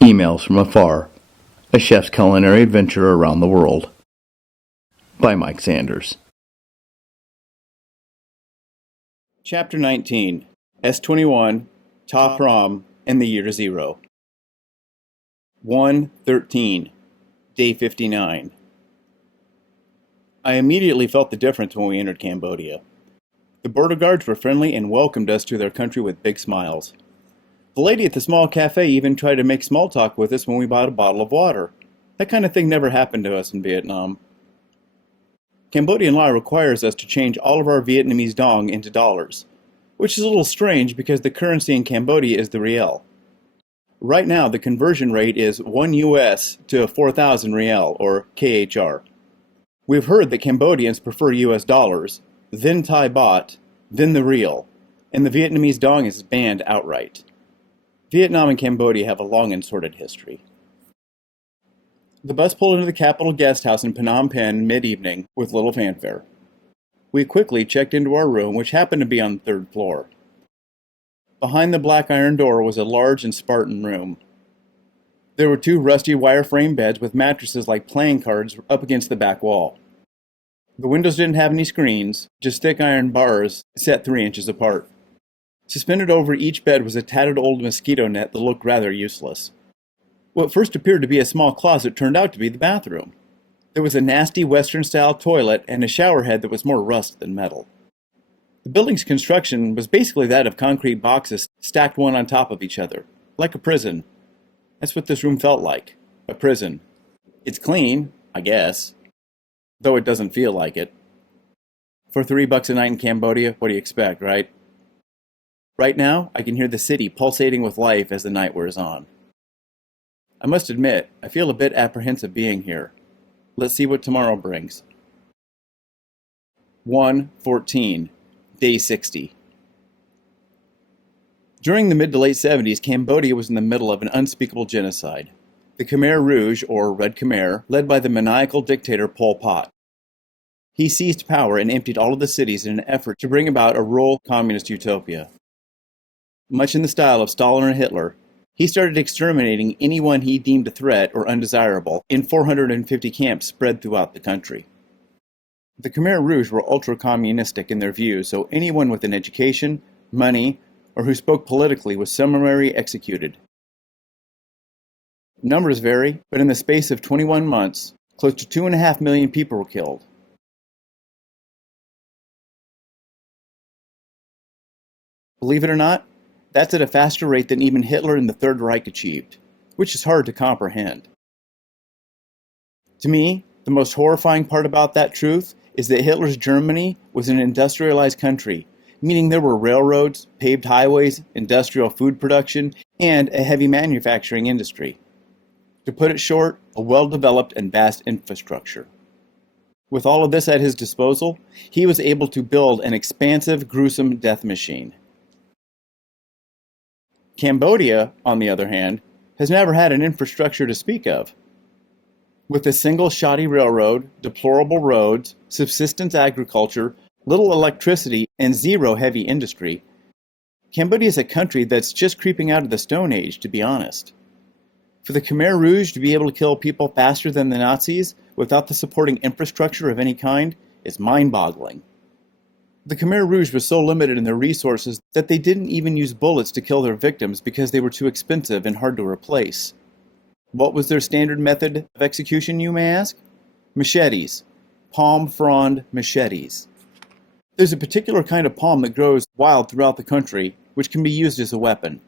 Emails from Afar, a chef's culinary adventure around the world. By Mike Sanders. Chapter 19, S21, Promh, and the Year Zero. 1:13, Day 59. I immediately felt the difference when we entered Cambodia. The border guards were friendly and welcomed us to their country with big smiles. The lady at the small cafe even tried to make small talk with us when we bought a bottle of water. That kind of thing never happened to us in Vietnam. Cambodian law requires us to change all of our Vietnamese dong into dollars, which is a little strange because the currency in Cambodia is the riel. Right now, the conversion rate is 1 US to 4,000 riel, or KHR. We've heard that Cambodians prefer US dollars, then Thai baht, then the riel, and the Vietnamese dong is banned outright. Vietnam and Cambodia have a long and sordid history. The bus pulled into the capital guest house in Phnom Penh mid-evening with little fanfare. We quickly checked into our room, which happened to be on the third floor. Behind the black iron door was a large and Spartan room. There were 2 rusty wire-frame beds with mattresses like playing cards up against the back wall. The windows didn't have any screens, just thick iron bars set 3 inches apart. Suspended over each bed was a tattered old mosquito net that looked rather useless. What first appeared to be a small closet turned out to be the bathroom. There was a nasty Western-style toilet and a shower head that was more rust than metal. The building's construction was basically that of concrete boxes stacked one on top of each other, like a prison. That's what this room felt like, a prison. It's clean, I guess, though it doesn't feel like it. For $3 a night in Cambodia, what do you expect, right? Right now, I can hear the city pulsating with life as the night wears on. I must admit, I feel a bit apprehensive being here. Let's see what tomorrow brings. 1:14, Day 60. During the mid to late 70s, Cambodia was in the middle of an unspeakable genocide. The Khmer Rouge, or Red Khmer, led by the maniacal dictator Pol Pot. He seized power and emptied all of the cities in an effort to bring about a rural communist utopia. Much in the style of Stalin or Hitler, he started exterminating anyone he deemed a threat or undesirable in 450 camps spread throughout the country. The Khmer Rouge were ultra-communistic in their views, so anyone with an education, money, or who spoke politically was summarily executed. Numbers vary, but in the space of 21 months, close to 2.5 million people were killed. Believe it or not, that's at a faster rate than even Hitler and the Third Reich achieved, which is hard to comprehend. To me, the most horrifying part about that truth is that Hitler's Germany was an industrialized country, meaning there were railroads, paved highways, industrial food production, and a heavy manufacturing industry. To put it short, a well-developed and vast infrastructure. With all of this at his disposal, he was able to build an expansive, gruesome death machine. Cambodia, on the other hand, has never had an infrastructure to speak of. With a single shoddy railroad, deplorable roads, subsistence agriculture, little electricity, and zero heavy industry, Cambodia is a country that's just creeping out of the Stone Age, to be honest. For the Khmer Rouge to be able to kill people faster than the Nazis without the supporting infrastructure of any kind is mind-boggling. The Khmer Rouge was so limited in their resources that they didn't even use bullets to kill their victims because they were too expensive and hard to replace. What was their standard method of execution, you may ask? Machetes. Palm frond machetes. There's a particular kind of palm that grows wild throughout the country, which can be used as a weapon.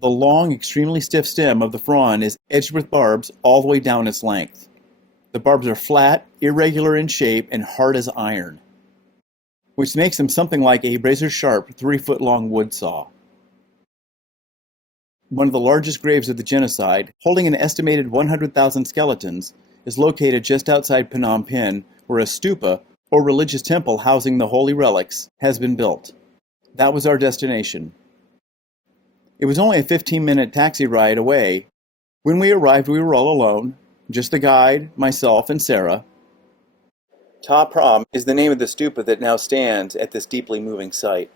The long, extremely stiff stem of the frond is edged with barbs all the way down its length. The barbs are flat, irregular in shape, and hard as iron, which makes them something like a razor-sharp 3-foot-long wood saw. One of the largest graves of the genocide, holding an estimated 100,000 skeletons, is located just outside Phnom Penh, where a stupa, or religious temple housing the holy relics, has been built. That was our destination. It was only a 15-minute taxi ride away. When we arrived, we were all alone, just the guide, myself, and Sarah. Promh is the name of the stupa that now stands at this deeply moving site.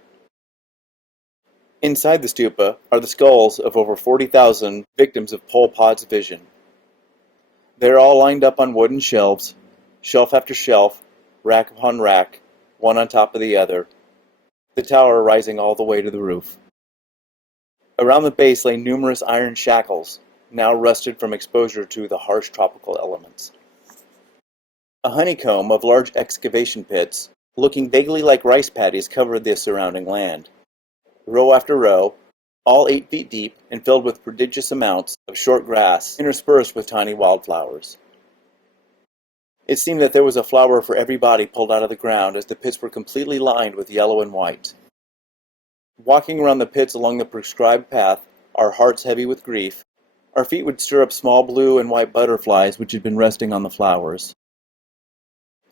Inside the stupa are the skulls of over 40,000 victims of Pol Pot's vision. They are all lined up on wooden shelves, shelf after shelf, rack upon rack, one on top of the other, the tower rising all the way to the roof. Around the base lay numerous iron shackles, now rusted from exposure to the harsh tropical elements. A honeycomb of large excavation pits, looking vaguely like rice paddies, covered the surrounding land. Row after row, all 8 feet deep and filled with prodigious amounts of short grass interspersed with tiny wildflowers. It seemed that there was a flower for every body pulled out of the ground, as the pits were completely lined with yellow and white. Walking around the pits along the prescribed path, our hearts heavy with grief, our feet would stir up small blue and white butterflies which had been resting on the flowers.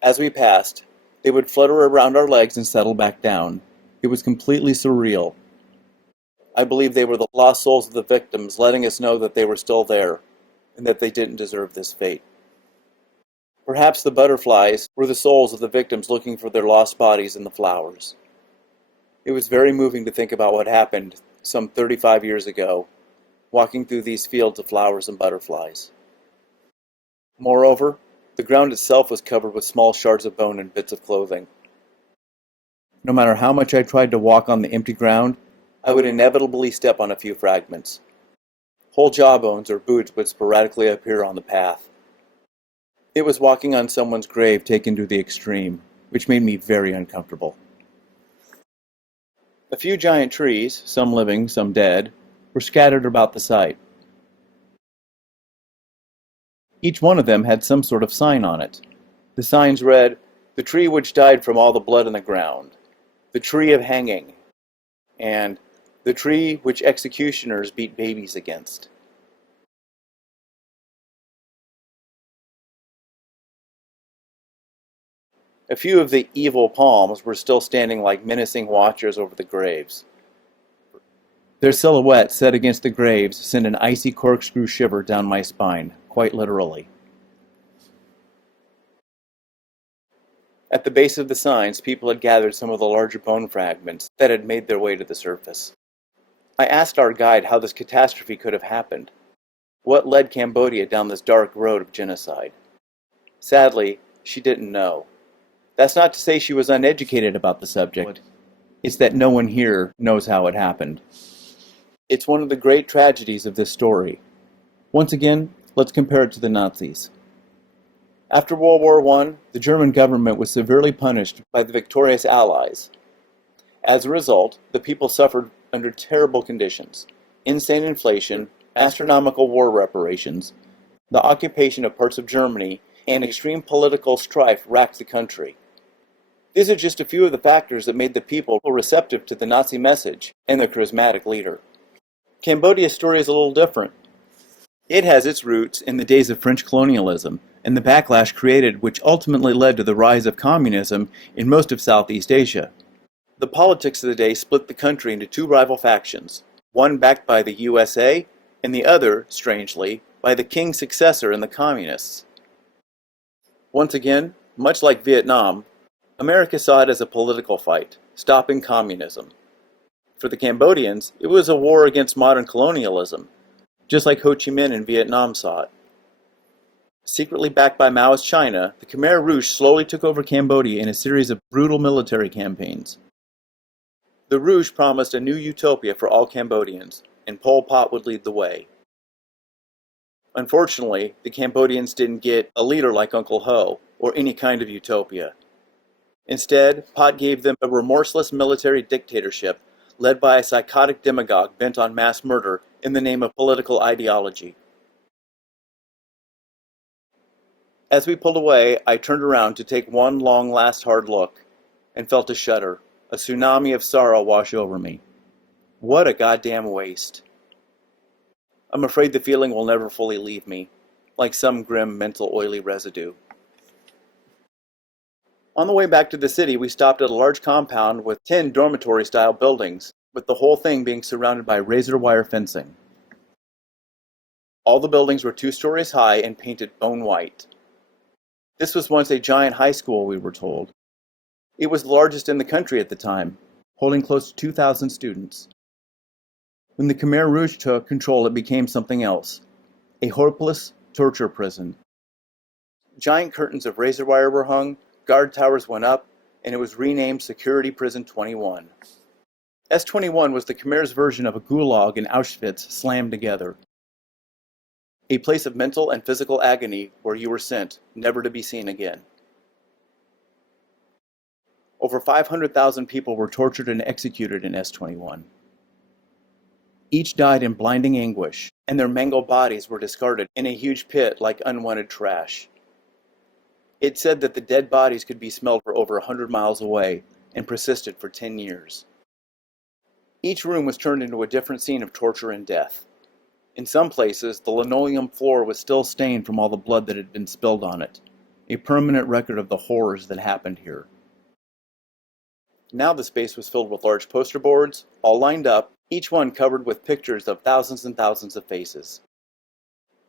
As we passed, they would flutter around our legs and settle back down. It was completely surreal. I believe they were the lost souls of the victims, letting us know that they were still there, and that they didn't deserve this fate. Perhaps the butterflies were the souls of the victims looking for their lost bodies in the flowers. It was very moving to think about what happened some 35 years ago, walking through these fields of flowers and butterflies. Moreover, the ground itself was covered with small shards of bone and bits of clothing. No matter how much I tried to walk on the empty ground, I would inevitably step on a few fragments. Whole jawbones or boots would sporadically appear on the path. It was walking on someone's grave taken to the extreme, which made me very uncomfortable. A few giant trees, some living, some dead, were scattered about the site. Each one of them had some sort of sign on it. The signs read, "The tree which died from all the blood in the ground," "The tree of hanging," and "The tree which executioners beat babies against." A few of the evil palms were still standing like menacing watchers over the graves. Their silhouette set against the graves sent an icy corkscrew shiver down my spine, quite literally. At the base of the signs, people had gathered some of the larger bone fragments that had made their way to the surface. I asked our guide how this catastrophe could have happened. What led Cambodia down this dark road of genocide? Sadly, she didn't know. That's not to say she was uneducated about the subject. It's that no one here knows how it happened. It's one of the great tragedies of this story. Once again, let's compare it to the Nazis. After World War I, the German government was severely punished by the victorious Allies. As a result, the people suffered under terrible conditions: insane inflation, astronomical war reparations, the occupation of parts of Germany, and extreme political strife racked the country. These are just a few of the factors that made the people receptive to the Nazi message and their charismatic leader. Cambodia's story is a little different. It has its roots in the days of French colonialism and the backlash created, which ultimately led to the rise of communism in most of Southeast Asia. The politics of the day split the country into 2 rival factions, one backed by the USA and the other, strangely, by the king's successor in the communists. Once again, much like Vietnam, America saw it as a political fight, stopping communism. For the Cambodians, it was a war against modern colonialism, just like Ho Chi Minh in Vietnam saw it. Secretly backed by Maoist China, the Khmer Rouge slowly took over Cambodia in a series of brutal military campaigns. The Rouge promised a new utopia for all Cambodians, and Pol Pot would lead the way. Unfortunately, the Cambodians didn't get a leader like Uncle Ho, or any kind of utopia. Instead, Pot gave them a remorseless military dictatorship led by a psychotic demagogue bent on mass murder in the name of political ideology. As we pulled away, I turned around to take one long last hard look, and felt a shudder, a tsunami of sorrow wash over me. What a goddamn waste. I'm afraid the feeling will never fully leave me, like some grim mental oily residue. On the way back to the city, we stopped at a large compound with 10 dormitory-style buildings, with the whole thing being surrounded by razor wire fencing. All the buildings were 2 stories high and painted bone white. This was once a giant high school, we were told. It was the largest in the country at the time, holding close to 2,000 students. When the Khmer Rouge took control, it became something else. A hopeless torture prison. Giant curtains of razor wire were hung, guard towers went up, and it was renamed Security Prison 21. S-21 was the Khmer's version of a gulag and Auschwitz slammed together. A place of mental and physical agony where you were sent, never to be seen again. Over 500,000 people were tortured and executed in S-21. Each died in blinding anguish, and their mangled bodies were discarded in a huge pit like unwanted trash. It said that the dead bodies could be smelled for over 100 miles away and persisted for 10 years. Each room was turned into a different scene of torture and death. In some places, the linoleum floor was still stained from all the blood that had been spilled on it, a permanent record of the horrors that happened here. Now the space was filled with large poster boards, all lined up, each one covered with pictures of thousands and thousands of faces.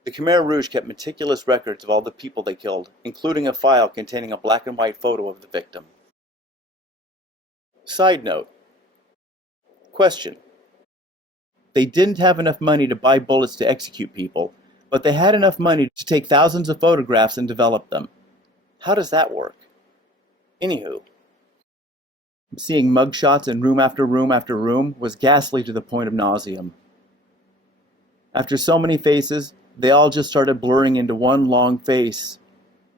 The Khmer Rouge kept meticulous records of all the people they killed, including a file containing a black and white photo of the victim. Side note. Question. They didn't have enough money to buy bullets to execute people, but they had enough money to take thousands of photographs and develop them. How does that work? Anywho. Seeing mugshots in room after room after room was ghastly to the point of nauseam. After so many faces, they all just started blurring into one long face,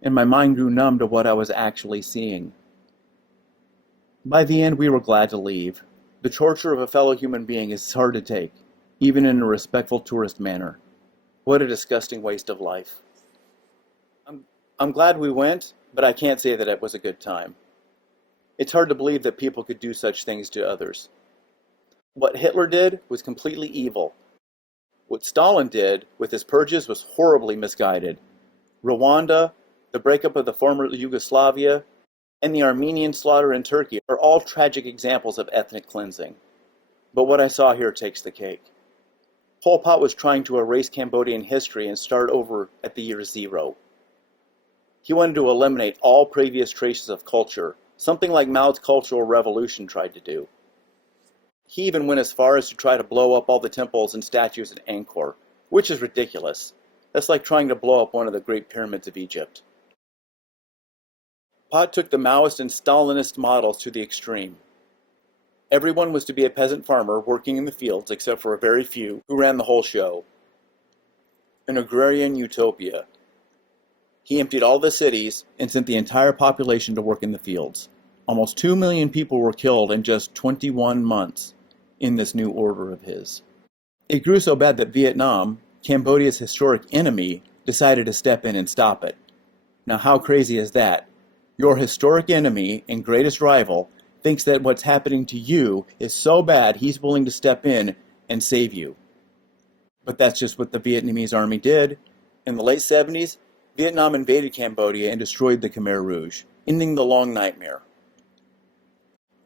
and my mind grew numb to what I was actually seeing. By the end, we were glad to leave. The torture of a fellow human being is hard to take, even in a respectful tourist manner. What a disgusting waste of life. I'm glad we went, but I can't say that it was a good time. It's hard to believe that people could do such things to others. What Hitler did was completely evil. What Stalin did with his purges was horribly misguided. Rwanda, the breakup of the former Yugoslavia, and the Armenian slaughter in Turkey are all tragic examples of ethnic cleansing. But what I saw here takes the cake. Pol Pot was trying to erase Cambodian history and start over at the year zero. He wanted to eliminate all previous traces of culture, something like Mao's Cultural Revolution tried to do. He even went as far as to try to blow up all the temples and statues in Angkor, which is ridiculous. That's like trying to blow up one of the Great Pyramids of Egypt. Pot took the Maoist and Stalinist models to the extreme. Everyone was to be a peasant farmer working in the fields except for a very few who ran the whole show. An agrarian utopia. He emptied all the cities and sent the entire population to work in the fields. Almost 2 million people were killed in just 21 months in this new order of his. It grew so bad that Vietnam, Cambodia's historic enemy, decided to step in and stop it. Now how crazy is that? Your historic enemy and greatest rival thinks that what's happening to you is so bad he's willing to step in and save you. But that's just what the Vietnamese army did. In the late 70s, Vietnam invaded Cambodia and destroyed the Khmer Rouge, ending the long nightmare.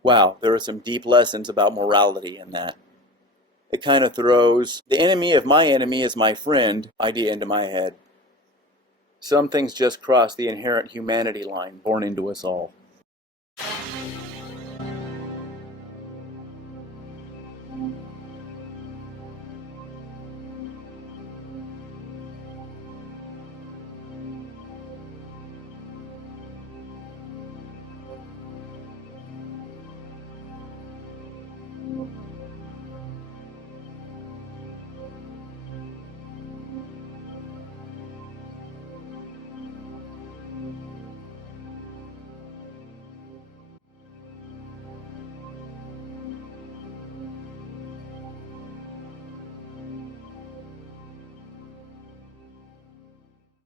Wow, there are some deep lessons about morality in that. It kind of throws the enemy of my enemy is my friend idea into my head. Some things just cross the inherent humanity line born into us all.